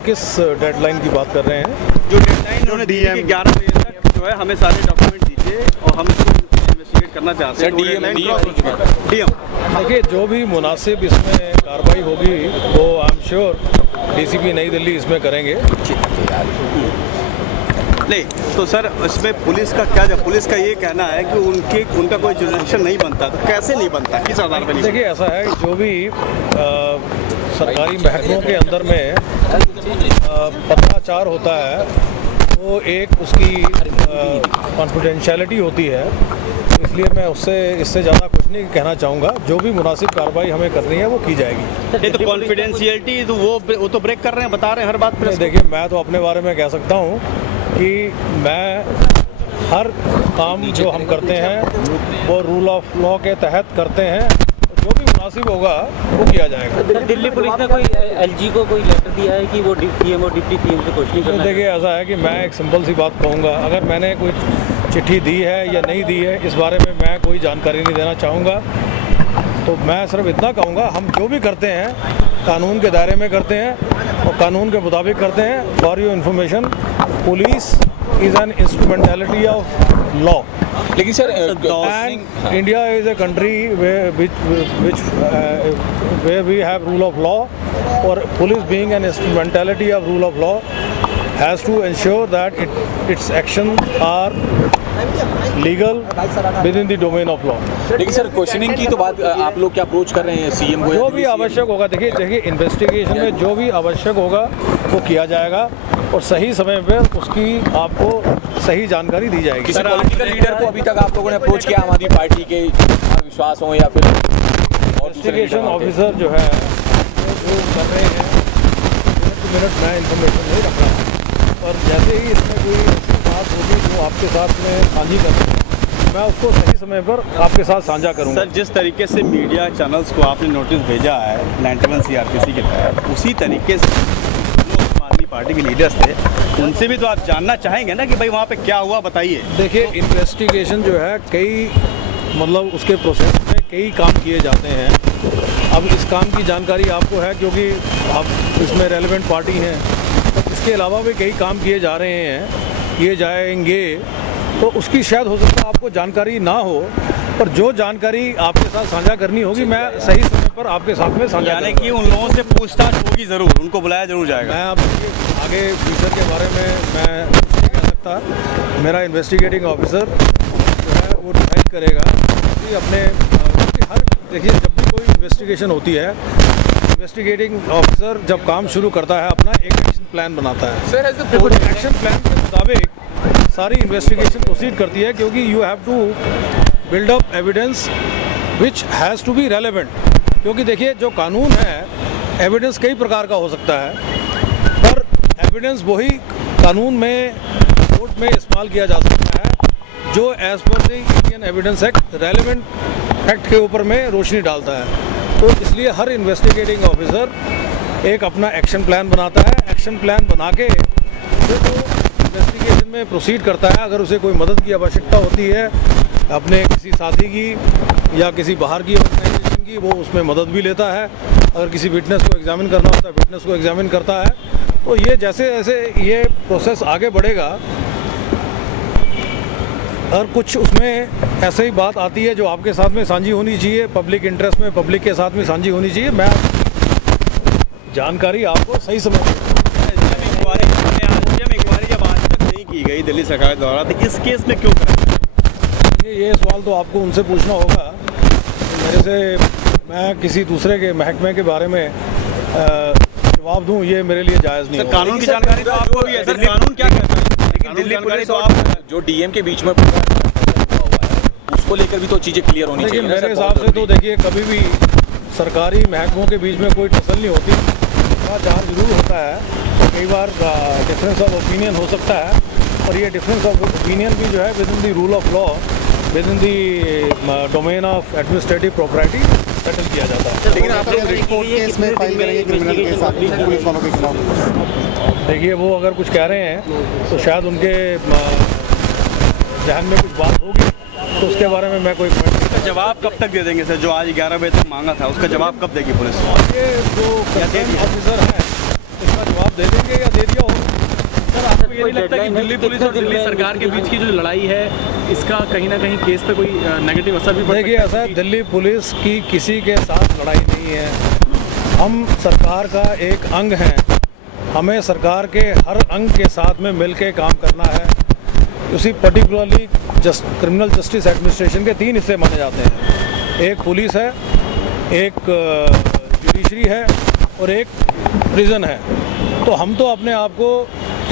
किस डेडलाइन की बात कर रहे हैं? जो डेडलाइन उन्होंने दी है कि 11 बजे तक जो है हमें सारे डॉक्यूमेंट दीजिए और हम इसको इन्वेस्टिगेट करना चाहते हैं। डीएम देखिए, जो भी मुनासिब इसमें कार्रवाई होगी वो आई एम श्योर डीसीपी नई दिल्ली इसमें करेंगे। नहीं तो सर इसमें पुलिस का क्या, जब पुलिस का ये कहना है कि उनका कोई जुरिडिक्शन नहीं बनता, तो कैसे नहीं बनता, किस आधार पर नहीं? देखिए, ऐसा है जो भी सरकारी महकमों के अंदर में पत्राचार होता है वो एक उसकी कॉन्फिडेंशियलिटी होती है, इसलिए मैं इससे ज़्यादा कुछ नहीं कहना चाहूँगा। जो भी मुनासिब कार्रवाई हमें करनी है वो की जाएगी। ये तो कॉन्फिडेंशियलिटी तो वो तो ब्रेक कर रहे हैं, बता रहे हैं हर बात पर। देखिए, मैं तो अपने बारे में कह सकता हूँ कि मैं हर काम जो हम करते हैं वो रूल ऑफ लॉ के तहत करते हैं, जो भी मुनासिब होगा वो किया जाएगा। दिल्ली पुलिस ने कोई एलजी को कोई लेटर दिया है कि वो सीएम और डिप्टी सीएम से कुछ नहीं करना? देखिए, ऐसा है कि मैं एक सिंपल सी बात कहूँगा, अगर मैंने कोई चिट्ठी दी है या नहीं दी है इस बारे में मैं कोई जानकारी नहीं देना चाहूँगा। तो मैं सिर्फ इतना कहूँगा, हम जो भी करते हैं कानून के दायरे में करते हैं और कानून के मुताबिक करते हैं। For your information, police is an instrumentality of law. लेकिन sir and India is a country where we have rule of law, or police being an instrumentality of rule of law has to ensure that its actions are legal within the domain of law. लेकिन sir questioning की तो बात आप लोग क्या approach कर रहे हैं सीएम को? जो भी आवश्यक होगा, देखिए इन्वेस्टिगेशन में जो भी आवश्यक होगा वो किया जाएगा और सही समय पर उसकी आपको सही जानकारी दी जाएगी। किसी पॉलिटिकल लीडर को अभी तक आप लोगों ने अप्रोच किया आम आदमी पार्टी के विश्वास हो या फिर इन्वेस्टिगेशन ऑफिसर जो है वो कर रहे हैं, मिनट मैं इंफॉर्मेशन नहीं रख रहा हूँ, और जैसे ही इसमें कोई ऐसी बात होगी जो आपके साथ में साझी करूँ मैं उसको सही समय पर आपके साथ साझा करूँगा। सर, जिस तरीके से मीडिया चैनल्स को आपने नोटिस भेजा है 91 CRPC के तहत, उसी तरीके से जो आम आदमी पार्टी के लीडर्स थे उनसे भी तो आप जानना चाहेंगे ना कि भाई वहाँ पे क्या हुआ, बताइए। देखिए, इन्वेस्टिगेशन जो है कई मतलब उसके प्रोसेस में कई काम किए जाते हैं। अब इस काम की जानकारी आपको है क्योंकि आप इसमें रेलेवेंट पार्टी हैं। इसके अलावा भी कई काम किए जा रहे हैं, किए जाएंगे, तो उसकी शायद हो सकता है आपको जानकारी ना हो, पर जो जानकारी आपके साथ साझा करनी होगी मैं सही समय पर आपके साथ में साझा यानी कि उन लोगों से पूछताछ होगी ज़रूर, उनको बुलाया जरूर जाएगा। मैं आप आगे फ्यूचर के बारे में मैं कुछ नहीं कह सकता। मेरा इन्वेस्टिगेटिंग ऑफिसर जो है वो डिसाइड करेगा कि अपने हर देखिए जब भी कोई इन्वेस्टिगेशन होती है, इन्वेस्टिगेटिंग ऑफिसर जब काम शुरू करता है अपना एक एक्शन प्लान बनाता है। सर एक्शन प्लान के मुताबिक सारी इन्वेस्टिगेशन प्रोसीड करती है, क्योंकि you have to build up evidence which has to be relevant. क्योंकि देखिए, जो कानून है, एविडेंस कई प्रकार का हो सकता है, पर एविडेंस वही कानून में कोर्ट में इस्तेमाल किया जा सकता है जो as per the Indian Evidence Act relevant fact के ऊपर में रोशनी डालता है। तो इसलिए हर इन्वेस्टिगेटिंग ऑफिसर एक अपना एक्शन प्लान बनाता है। एक्शन प्लान बना के जो इन्वेस्टिगेशन में प्रोसीड करता है। अगर उसे कोई मदद की आवश्यकता होती है अपने किसी साथी की या किसी बाहर की ऑर्गेनाइजेशन की, वो उसमें मदद भी लेता है। अगर किसी विटनेस को एग्जामिन करना होता है, विटनेस को एग्जामिन करता है। तो ये जैसे जैसे ये प्रोसेस आगे बढ़ेगा और कुछ उसमें ऐसे ही बात आती है जो आपके साथ में साझी होनी चाहिए, पब्लिक इंटरेस्ट में पब्लिक के साथ में साझी होनी चाहिए, मैं जानकारी आपको सही समय इंक्वायरी जब आज तक नहीं की गई दिल्ली सरकार द्वारा, तो इस केस में क्यों करें? ये सवाल तो आपको उनसे पूछना होगा। मेरे से मैं किसी दूसरे के महकमे के बारे में जवाब दूं, ये मेरे लिए जायज़ नहीं है। कानून की जानकारी तो आपको भी है, सर कानून क्या कहता है? लेकिन दिल्ली पुलिस और जो डीएम के बीच में उसको लेकर भी तो चीज़ें क्लियर होनी चाहिए। मेरे हिसाब से तो देखिए, कभी भी सरकारी महकमों के बीच में कोई टसल नहीं होती, जहाँ जरूर होता है। कई बार डिफरेंस ऑफ ओपिनियन हो सकता है, और ये डिफरेंस ऑफ ओपिनियन भी जो है with in the rule of law, with in the domain of administrative property settle किया जाता है। लेकिन आप लोग रिपोर्ट केस में फाइल करेंगे क्रिमिनल केस आपके पुलिस वालों के खिलाफ? देखिए, वो अगर कुछ कह रहे हैं तो शायद उनके ध्यान में कुछ बात होगी, तो उसके बारे में मैं कोई जवाब कब तक दे देंगे सर? जो आज 11 बजे तक मांगा था उसका जवाब कब देगी पुलिस? ये जो ऑफिसर है उसका जवाब दे देंगे या दे दिया हो। सर आपको ये नहीं लगता कि दिल्ली पुलिस और दिल्ली सरकार के बीच की जो लड़ाई है इसका कहीं ना कहीं केस पे कोई नेगेटिव असर भी पड़ देखिए सकता ऐसा है, दिल्ली पुलिस की किसी के साथ लड़ाई नहीं है। हम सरकार का एक अंग हैं, हमें सरकार के हर अंग के साथ में मिल के काम करना है। उसी पर्टिकुलरली क्रिमिनल जस्टिस एडमिनिस्ट्रेशन के 3 हिस्से माने जाते हैं, एक पुलिस है, एक जुडिशरी है और एक प्रिजन है। तो हम तो अपने आप को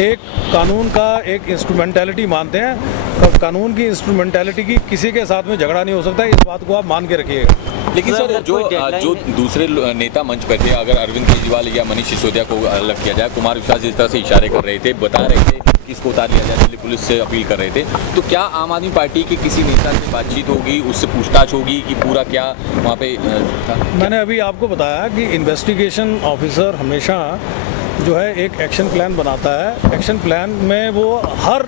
एक कानून का एक इंस्ट्रूमेंटैलिटी मानते हैं, और कानून की इंस्ट्रूमेंटैलिटी की किसी के साथ में झगड़ा नहीं हो सकता, इस बात को आप मान के रखिएगा। लेकिन सर, सर अगर जो कोई deadline जो है- दूसरे नेता मंच पर थे, अगर अरविंद केजरीवाल या मनीष सिसोदिया को अलग किया जाए, कुमार विश्वास जिस तरह से इशारे कर रहे थे, बता रहे थे कि इसको उतार लिया जाए, दिल्ली पुलिस से अपील कर रहे थे, तो क्या आम आदमी पार्टी के किसी नेता से बातचीत होगी, उससे पूछताछ होगी कि पूरा क्या वहाँ पे था? मैंने अभी आपको बताया कि इन्वेस्टिगेशन ऑफिसर हमेशा जो है एक एक्शन प्लान बनाता है। एक्शन प्लान में वो हर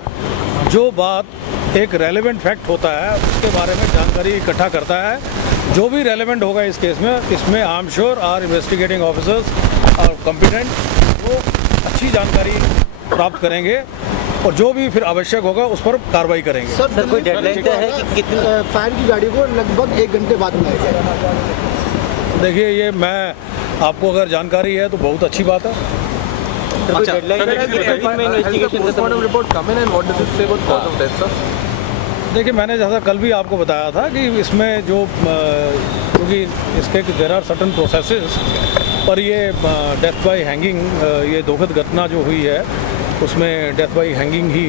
जो बात एक रेलेवेंट फैक्ट होता है उसके बारे में जानकारी इकट्ठा करता है। जो भी रेलेवेंट होगा इस केस में, इसमें I am sure are investigating officers और कॉम्पिटेंट वो अच्छी जानकारी प्राप्त करेंगे और जो भी फिर आवश्यक होगा उस पर कार्रवाई करेंगे। सर कोई डेडलाइन तय है कि कितनी फायर की गाड़ी को लगभग 1 घंटे बाद बुलाया जाए। देखिए ये मैं आपको अगर जानकारी है तो बहुत अच्छी बात है। कोई डेडलाइन है कि कितने में इन्वेस्टिगेशन खत्म report come in and what does it say about cause of death, sir? देखिए मैंने जैसा कल भी आपको बताया था कि इसमें जो क्योंकि इसके देर आर सर्टन प्रोसेसेस, पर ये डेथ बाय हैंगिंग, ये दुखद घटना जो हुई है उसमें डेथ बाय हैंगिंग ही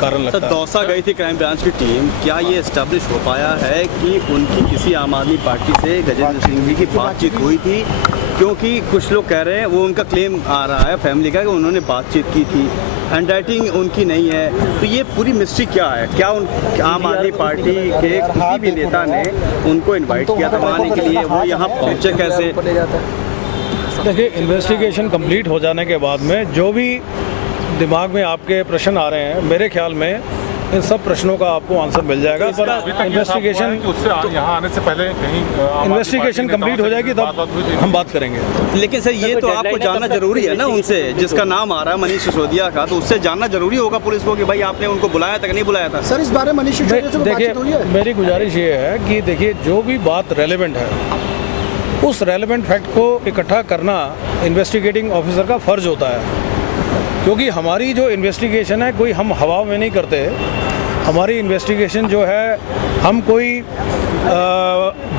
कारण सर लगता है। दौसा गई थी क्राइम ब्रांच की टीम, क्या ये एस्टेब्लिश हो पाया है कि उनकी किसी आम आदमी पार्टी से गजेंद्र सिंह जी की बातचीत हुई थी? क्योंकि कुछ लोग कह रहे हैं, वो उनका क्लेम आ रहा है फैमिली का कि उन्होंने बातचीत की थी, हैंड राइटिंग उनकी नहीं है। तो ये पूरी मिस्ट्री क्या है? क्या उन आम आदमी पार्टी के किसी भी नेता ने उनको इनवाइट किया था आने के लिए? वो यहाँ पहुँचे कैसे? देखिए इन्वेस्टिगेशन कंप्लीट हो जाने के बाद में जो भी दिमाग में आपके प्रश्न आ रहे हैं, मेरे ख्याल में इन सब प्रश्नों का आपको आंसर मिल जाएगा। पर इन्वेस्टिगेशन यहाँ आने से पहले कहीं इन्वेस्टिगेशन कंप्लीट हो जाएगी तब हम बात करेंगे। लेकिन सर ये तो आपको जानना जरूरी है ना उनसे, जिसका नाम आ रहा है मनीष सिसोदिया का, तो उससे जानना जरूरी होगा पुलिस को कि भाई आपने उनको बुलाया था कि नहीं बुलाया था। सर इस बारे में मनीष सिसोदिया से कोई देखिए बातचीत हुई है? मेरी गुजारिश ये है कि देखिए जो भी बात रेलेवेंट है उस रेलेवेंट फैक्ट को इकट्ठा करना इन्वेस्टिगेटिंग ऑफिसर का फ़र्ज होता है, क्योंकि हमारी जो इन्वेस्टिगेशन है कोई हम हवा में नहीं करते। हमारी इन्वेस्टिगेशन जो है हम कोई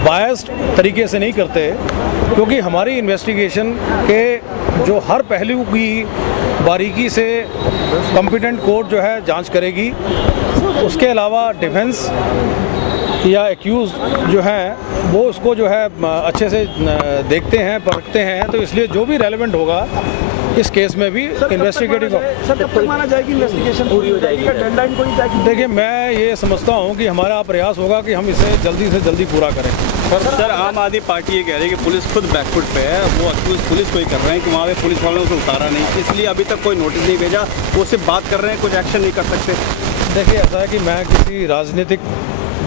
बायस्ड तरीके से नहीं करते, क्योंकि हमारी इन्वेस्टिगेशन के जो हर पहलू की बारीकी से कॉम्पिटेंट कोर्ट जो है जांच करेगी। उसके अलावा डिफेंस या एक्यूज जो हैं वो उसको जो है अच्छे से देखते हैं, परखते हैं। तो इसलिए जो भी रेलेवेंट होगा इस केस में भी इन्वेस्टिगेटिव सर कब तक माना जाएगी इन्वेस्टिगेशन पूरी हो जाएगी? डेडलाइन कोई तय की? देखिए मैं ये समझता हूँ कि हमारा प्रयास होगा कि हम इसे जल्दी से जल्दी पूरा करें। सर आम आदमी पार्टी ये कह रही है कि पुलिस खुद बैकफुट पे है, वो अक्यूज पुलिस को ही कर रहे हैं कि वहाँ पे पुलिस वालों ने उसे उतारा नहीं, इसलिए अभी तक कोई नोटिस नहीं भेजा, वो सिर्फ बात कर रहे हैं, कुछ एक्शन नहीं कर सकते। देखिए ऐसा है कि मैं किसी राजनीतिक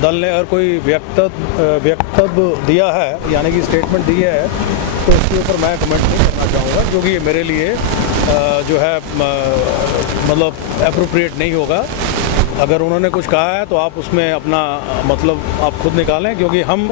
दल ने अगर कोई वक्तव्य दिया है यानी कि स्टेटमेंट दी है तो इसके ऊपर मैं कमेंट नहीं करना चाहूँगा, क्योंकि ये मेरे लिए जो है मतलब अप्रोप्रिएट नहीं होगा। अगर उन्होंने कुछ कहा है तो आप उसमें अपना मतलब आप खुद निकालें, क्योंकि हम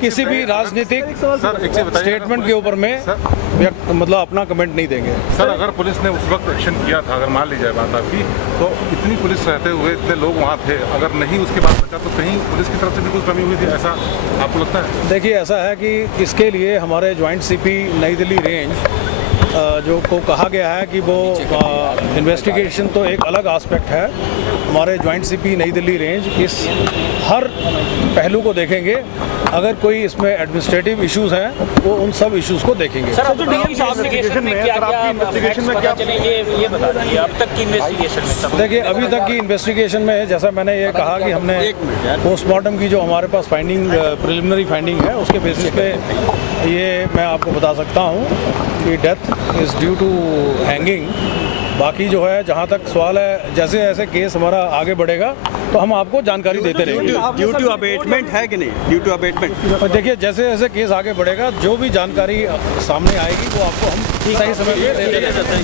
किसी भी राजनीतिक स्टेटमेंट के ऊपर में मतलब अपना कमेंट नहीं देंगे। सर अगर पुलिस ने उस वक्त एक्शन किया था, अगर मान ली जाए बात आपकी, तो इतनी पुलिस रहते हुए इतने लोग वहाँ थे, अगर नहीं उसके बाद बचा तो कहीं पुलिस की तरफ से भी कुछ कमी हुई थी, ऐसा आपको लगता है? देखिए ऐसा है कि इसके लिए हमारे जॉइंट सीपी नई दिल्ली रेंज जो को कहा गया है कि वो इन्वेस्टिगेशन तो एक अलग एस्पेक्ट है। हमारे जॉइंट सीपी नई दिल्ली रेंज इस हर पहलू को देखेंगे। अगर कोई इसमें एडमिनिस्ट्रेटिव इश्यूज हैं वो उन सब इश्यूज को देखेंगे। सर अब डीएम इन्वेस्टिगेशन में क्या-क्या इन्वेस्टिगेशन में क्या चले ये बता दीजिए अब तक की इन्वेस्टिगेशन में। देखिए अभी तक की इन्वेस्टिगेशन में जैसा मैंने ये कहा कि हमने पोस्टमार्टम की जो हमारे पास फाइंडिंग प्रिलिमिनरी फाइंडिंग है उसके बेसिस पे ये मैं आपको बता सकता हूँ कि death is due to hanging बाकी जो है जहाँ तक सवाल है, जैसे जैसे केस हमारा आगे बढ़ेगा तो हम आपको जानकारी देते रहेंगे। ड्यू टू अबेटमेंट है कि नहीं? ड्यू टू अबेटमेंट और देखिए जैसे जैसे केस आगे बढ़ेगा जो भी जानकारी सामने आएगी वो आपको हम सही समय पे देते रहेंगे।